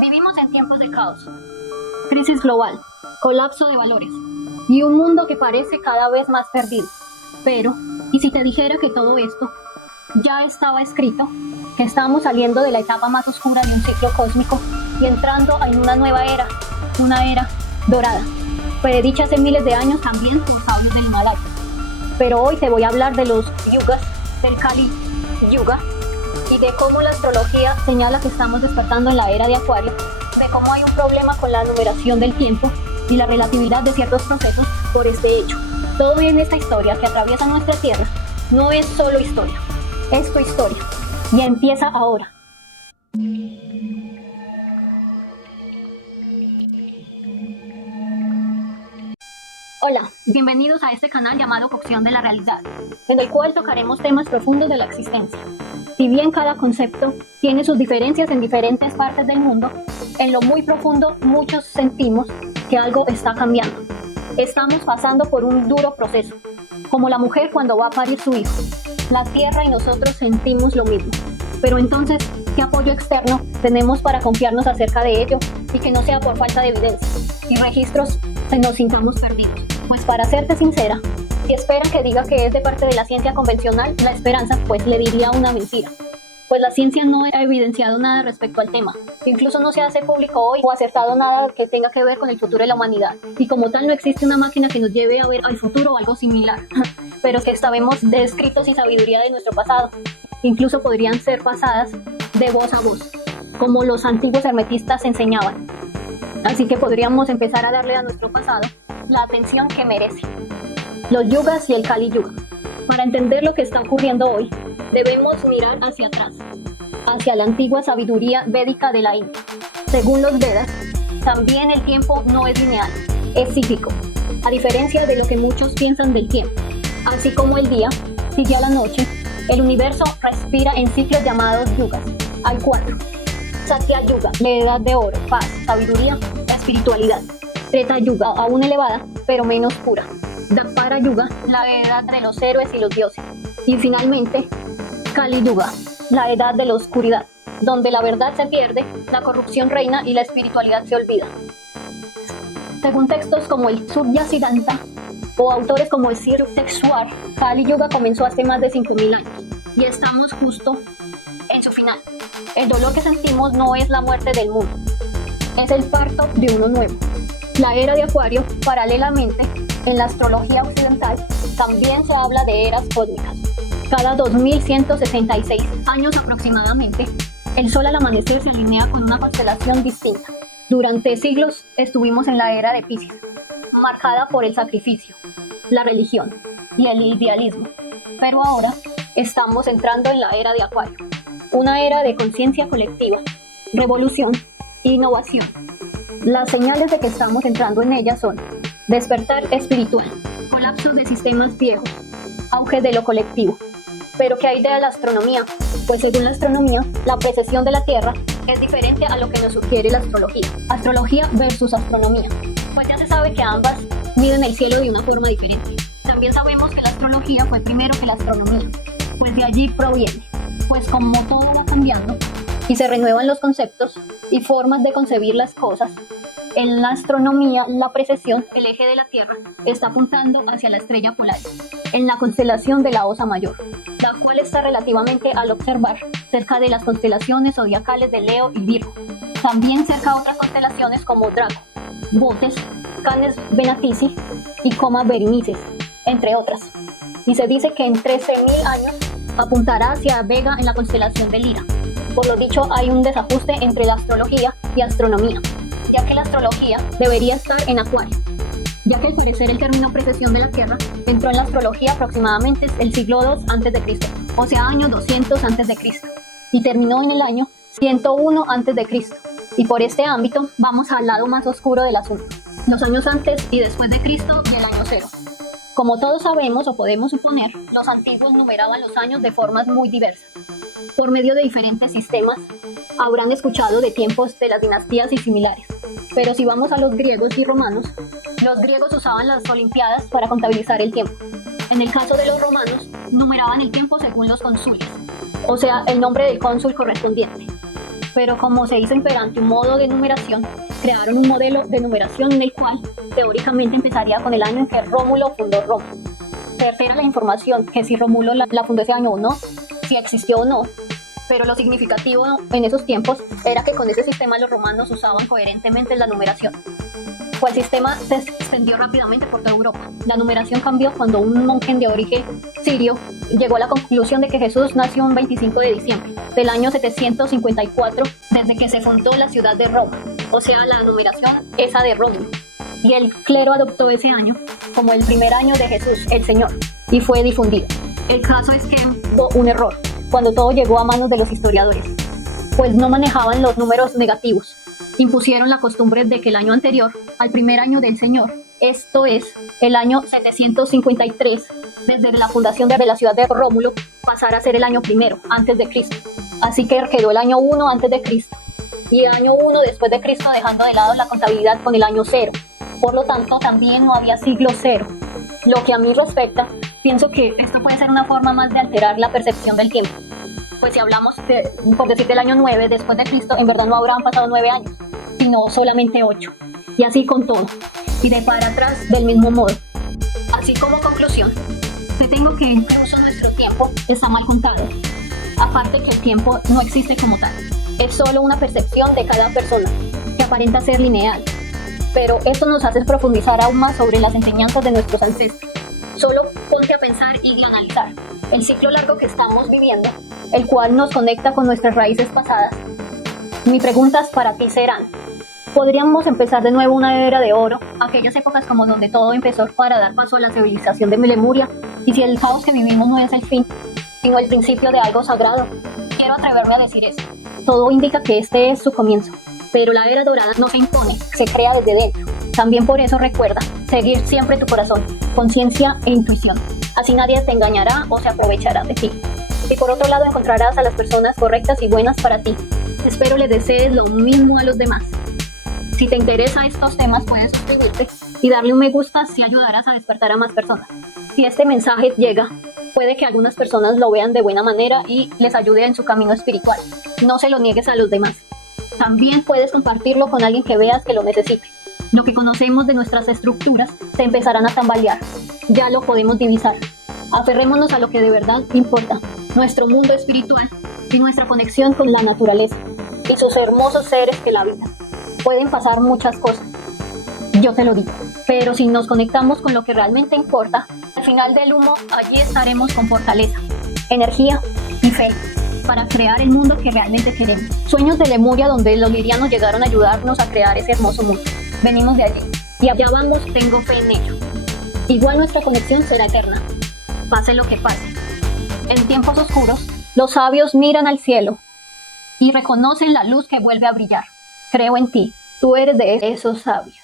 Vivimos en tiempos de caos, crisis global, colapso de valores y un mundo que parece cada vez más perdido. Pero, ¿y si te dijera que todo esto ya estaba escrito? Que estamos saliendo de la etapa más oscura de un ciclo cósmico y entrando en una nueva era, una era dorada, predicha hace miles de años también por los sabios del Himalaya. Pero hoy te voy a hablar de los yugas, del Kali Yuga, y de cómo la astrología señala que estamos despertando en la era de Acuario, de cómo hay un problema con la numeración del tiempo y la relatividad de ciertos procesos por este hecho. Todo en esta historia que atraviesa nuestra Tierra no es solo historia, es tu historia, y empieza ahora. Hola, bienvenidos a este canal llamado Cocción de la Realidad, en el cual tocaremos temas profundos de la existencia. Si bien cada concepto tiene sus diferencias en diferentes partes del mundo, en lo muy profundo muchos sentimos que algo está cambiando. Estamos pasando por un duro proceso, como la mujer cuando va a parir su hijo. La Tierra y nosotros sentimos lo mismo. Pero entonces, ¿qué apoyo externo tenemos para confiarnos acerca de ello y que no sea por falta de evidencia y registros que nos sintamos perdidos? Pues para serte sincera, si esperan que diga que es de parte de la ciencia convencional, la esperanza, pues le diría una mentira. Pues la ciencia no ha evidenciado nada respecto al tema. Incluso no se hace público hoy o acertado nada que tenga que ver con el futuro de la humanidad. Y como tal no existe una máquina que nos lleve a ver al futuro o algo similar. Pero es que sabemos de escritos y sabiduría de nuestro pasado. Incluso podrían ser pasadas de voz a voz, como los antiguos hermetistas enseñaban. Así que podríamos empezar a darle a nuestro pasado la atención que merece. Los yugas y el Kali Yuga. Para entender lo que está ocurriendo hoy, debemos mirar hacia atrás, hacia la antigua sabiduría védica de la India. Según los Vedas, también el tiempo no es lineal, es cíclico, a diferencia de lo que muchos piensan del tiempo. Así como el día sigue a la noche, el universo respira en ciclos llamados yugas. Hay 4. Satya Yuga, la edad de oro, paz, sabiduría, espiritualidad. Treta Yuga, aún elevada, pero menos pura. Dwapara Yuga, la edad de los héroes y los dioses. Y finalmente, Kali Yuga, la edad de la oscuridad, donde la verdad se pierde, la corrupción reina y la espiritualidad se olvida. Según textos como el Sudhya Siddhanta o autores como el Sri Yukteswar, Kali Yuga comenzó hace más de 5000 años y estamos justo en su final. El dolor que sentimos no es la muerte del mundo, es el parto de uno nuevo. La era de Acuario, paralelamente, en la astrología occidental, también se habla de eras cósmicas. Cada 2166 años aproximadamente, el Sol al amanecer se alinea con una constelación distinta. Durante siglos estuvimos en la era de Piscis, marcada por el sacrificio, la religión y el idealismo. Pero ahora estamos entrando en la era de Acuario, una era de conciencia colectiva, revolución e innovación. Las señales de que estamos entrando en ella son despertar espiritual, colapso de sistemas viejos, auge de lo colectivo. Pero ¿qué hay de la astronomía? Pues según la astronomía, la precesión de la Tierra es diferente a lo que nos sugiere la astrología. Astrología versus astronomía. Pues ya se sabe que ambas miden el cielo de una forma diferente. También sabemos que la astrología fue primero que la astronomía, pues de allí proviene. Pues como todo va cambiando y se renuevan los conceptos y formas de concebir las cosas, en la astronomía, la precesión, el eje de la Tierra, está apuntando hacia la estrella Polaris, en la constelación de la Osa Mayor, la cual está relativamente al observar cerca de las constelaciones zodiacales de Leo y Virgo. También cerca a otras constelaciones como Draco, Botes, Canes Venatici y Coma Berenices, entre otras. Y se dice que en 13.000 años apuntará hacia Vega en la constelación de Lira. Por lo dicho, hay un desajuste entre la astrología y astronomía, ya que la astrología debería estar en Acuario, ya que al parecer el término precesión de la Tierra entró en la astrología aproximadamente el siglo II a.C., o sea, año 200 a.C., y terminó en el año 101 a.C., y por este ámbito vamos al lado más oscuro del asunto, los años antes y después de Cristo del año 0. Como todos sabemos o podemos suponer, los antiguos numeraban los años de formas muy diversas. Por medio de diferentes sistemas, habrán escuchado de tiempos de las dinastías y similares. Pero si vamos a los griegos y romanos, los griegos usaban las olimpiadas para contabilizar el tiempo. En el caso de los romanos, numeraban el tiempo según los cónsules, o sea, el nombre del cónsul correspondiente. pero como se hizo imperante un modo de numeración, crearon un modelo de numeración en el cual teóricamente empezaría con el año en que Rómulo fundó Roma. Certera la información que si Rómulo la fundó ese año o no, si existió o no, pero lo significativo en esos tiempos era que con ese sistema los romanos usaban coherentemente la numeración. Pues el sistema se extendió rápidamente por toda Europa. La numeración cambió cuando un monje de origen sirio llegó a la conclusión de que Jesús nació un 25 de diciembre del año 754, desde que se fundó la ciudad de Roma, o sea, la numeración esa de Rómulo. Y el clero adoptó ese año como el primer año de Jesús, el Señor, y fue difundido. El caso es que hubo un error cuando todo llegó a manos de los historiadores, pues no manejaban los números negativos. Impusieron la costumbre de que el año anterior al primer año del Señor, esto es, el año 753, desde la fundación de la ciudad de Rómulo, pasara a ser el año primero, antes de Cristo. Así que quedó el año 1 antes de Cristo y el año 1 después de Cristo, dejando de lado la contabilidad con el año 0. Por lo tanto, también no había siglo 0. Lo que a mí respecta, pienso que esto puede ser una forma más de alterar la percepción del tiempo. Pues si hablamos, por decir, del año 9 después de Cristo, en verdad no habrán pasado 9 años, sino solamente 8. Y así con todo. Y de para atrás del mismo modo. Así como conclusión, te tengo que incluso nuestro tiempo está mal contado. Aparte que el tiempo no existe como tal. Es solo una percepción de cada persona, que aparenta ser lineal. Pero esto nos hace profundizar aún más sobre las enseñanzas de nuestros ancestros. Solo ponte a pensar y analizar el ciclo largo que estamos viviendo, el cual nos conecta con nuestras raíces pasadas. Mis preguntas para ti serán: ¿podríamos empezar de nuevo una era de oro, aquellas épocas como donde todo empezó para dar paso a la civilización de Lemuria? Y si el caos que vivimos no es el fin, sino el principio de algo sagrado, quiero atreverme a decir eso. Todo indica que este es su comienzo, pero la era dorada no se impone, se crea desde dentro. También por eso recuerda seguir siempre tu corazón, conciencia e intuición. Así nadie te engañará o se aprovechará de ti. Y por otro lado encontrarás a las personas correctas y buenas para ti. Espero le desees lo mismo a los demás. Si te interesan estos temas, puedes suscribirte y darle un me gusta, si ayudarás a despertar a más personas. Si este mensaje llega, puede que algunas personas lo vean de buena manera y les ayude en su camino espiritual. No se lo niegues a los demás. También puedes compartirlo con alguien que veas que lo necesite. Lo que conocemos de nuestras estructuras se empezarán a tambalear. Ya lo podemos divisar. Aferrémonos a lo que de verdad importa, nuestro mundo espiritual y nuestra conexión con la naturaleza y sus hermosos seres que la habitan. Pueden pasar muchas cosas, yo te lo digo, pero si nos conectamos con lo que realmente importa, al final del humo allí estaremos con fortaleza, energía y fe para crear el mundo que realmente queremos. Sueños de Lemuria, donde los lirianos llegaron a ayudarnos a crear ese hermoso mundo. Venimos de allí y allá vamos, tengo fe en ello. Igual nuestra conexión será eterna, pase lo que pase. En tiempos oscuros, los sabios miran al cielo y reconocen la luz que vuelve a brillar. Creo en ti, tú eres de esos sabios.